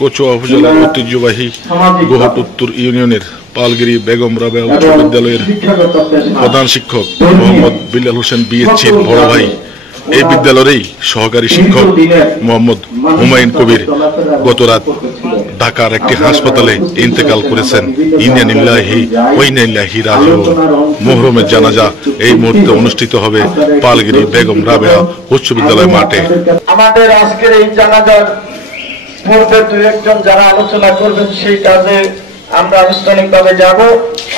কচুয়া উপজেলার ঐতিহ্যবাহী গোহাট উত্তর ইউনিয়নের পালগিরি বেগম রাবেয়া উচ্চ বিদ্যালয়ের প্রধান শিক্ষক মোহাম্মদ বিলাল হোসেন বিএসসির বড় ভাই, এই বিদ্যালয়েরই সহকারী শিক্ষক মোহাম্মদ হুমায়ুন কবির গত রাত ঢাকার একটি হাসপাতালে ইন্তেকাল করেছেন। ইন্না লিল্লাহি ওয়া ইন্না ইলাইহি রাজিউন। মুহররমের জানাজা এই মুহূর্তে অনুষ্ঠিত হবে পালগিরি বেগম রাবেয়া উচ্চ বিদ্যালয় মাঠে। আমাদের আজকের এই জানাজার পূর্বে দুই একজন যারা আলোচনা করবেন সেই কাজে আমরা আনুষ্ঠানিকভাবে যাব।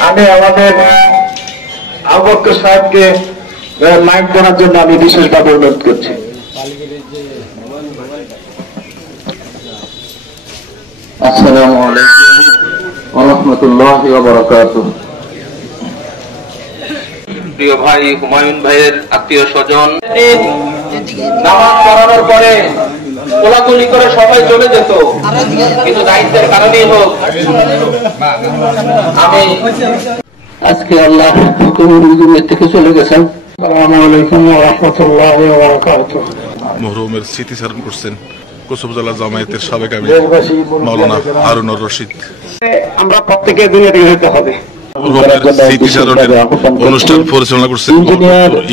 আমি আমাদের আবু বকর সাহেবকে মাইক দেওয়ার জন্য আমি বিশেষভাবে অনুরোধ করছি। আসসালামু আলাইকুম ওয়া রাহমাতুল্লাহি ওয়া বারাকাতুহু। প্রিয় ভাই হুমায়ুন ভাইয়ের আত্মীয় স্বজন, নামাজ পড়ানোর পরে কোলাকুলি করে সবাই চলে যেত, কিন্তু দায়িত্বের কারণেই হোক আমি আজকে আল্লাহ হুকুমের থেকে চলে গেছেন। আসসালামু আলাইকুম ওয়া রাহমাতুল্লাহি ওয়া বারাকাতুহু। মুহররমের স্মৃতিচারণ করছেন কচুয়া উপজেলা জামায়াতের সাবেক আমির মাওলানা হারুনুর রশিদ। আমরা প্রত্যেকে দুনিয়া থেকে যেতে হবে। স্মৃতিচারণের অনুষ্ঠান পরিচালনা করছেন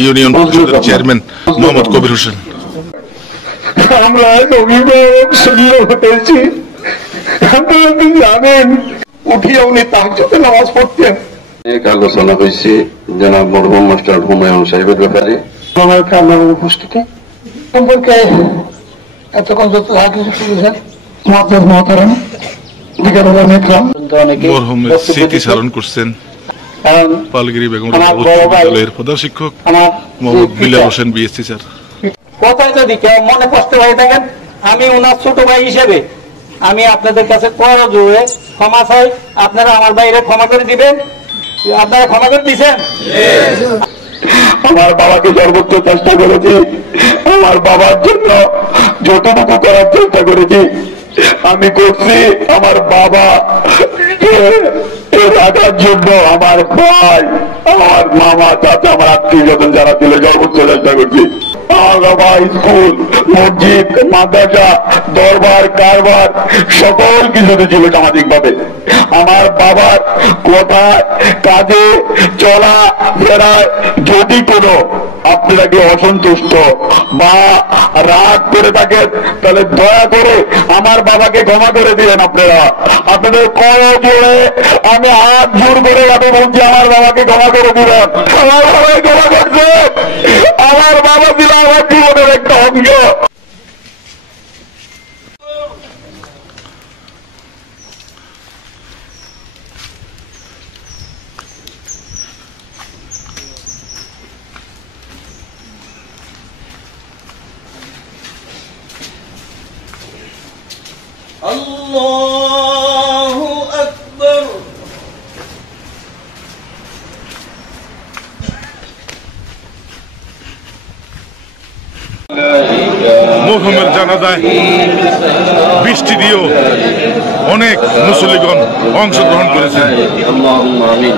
ইউনিয়ন পরিষদের চেয়ারম্যান মোহাম্মদ কবির হোসেন। আমরা অভিভাবক শূন্য হতেছি, আপনারা কি জানেন উঠিয়ে উনি তাহাজ্জুদে নামাজ পড়তেন। এক আলোচনা হয়েছে জনাব মরহুম মাস্টার হুমায়ুন সাহেবের ব্যাপারে। আমার আপনার উপস্থিতি সম্পর্কে এতক্ষণ যত কিছু শুনেছেন মাদ্রাস মহতারাম মরহুমের স্মৃতিচারণ করছেন পালগিরি বেগম রাবেয়া উচ্চ বিদ্যালয়ের প্রধান শিক্ষক মোহাম্মদ বিলাল হোসেন বিএসসি স্যার। কথায় যদি কেউ মনে কষ্ট হয়ে থাকেন, আমি ওনার ছোট ভাই হিসেবে আমি আপনাদের কাছে করজোড়ে ক্ষমা চাই। আপনারা আমার বাইরে ক্ষমা করে দিবেন। আপনারা ক্ষমা করে দিচ্ছেন। আমার বাবাকে সর্বোচ্চ চেষ্টা করেছি, আমার বাবার জন্য যতটুকু করার চেষ্টা করেছি আমি করছি। আমার বাবা রাখার জন্য আমার ভাই, আমার মামা, চাচা, আমার আত্মীয় স্বজন যারা ছিল সর্বোচ্চ চেষ্টা করছি। আমার বাবা স্কুল, মসজিদ, মাদ্রাসা, দরবার, কারবার সকল কিছুতে ছিল সামাজিক ভাবে। আমার বাবার কোথায় কাজে চলা ফেরায় যদি কোনো আপনাকে অসন্তুষ্ট বা রাগ করে থাকেন, তাহলে দয়া করে আমার বাবাকে ক্ষমা করে দিবেন। আপনারা আপনাদের করজোড়ে আমি হাত জোর করে আমি বলছি আমার বাবাকে ক্ষমা করে দিবেন। আমার বাবাকে ক্ষমা করছে। আমার বাবা ছিল আমার জীবনের একটা অঙ্গ। আল্লাহু আকবার। মরহুমের জানাজায় বৃষ্টি দিয়েও অনেক মুসল্লিগণ অংশগ্রহণ করেছেন। আল্লাহুম্মা আমিন।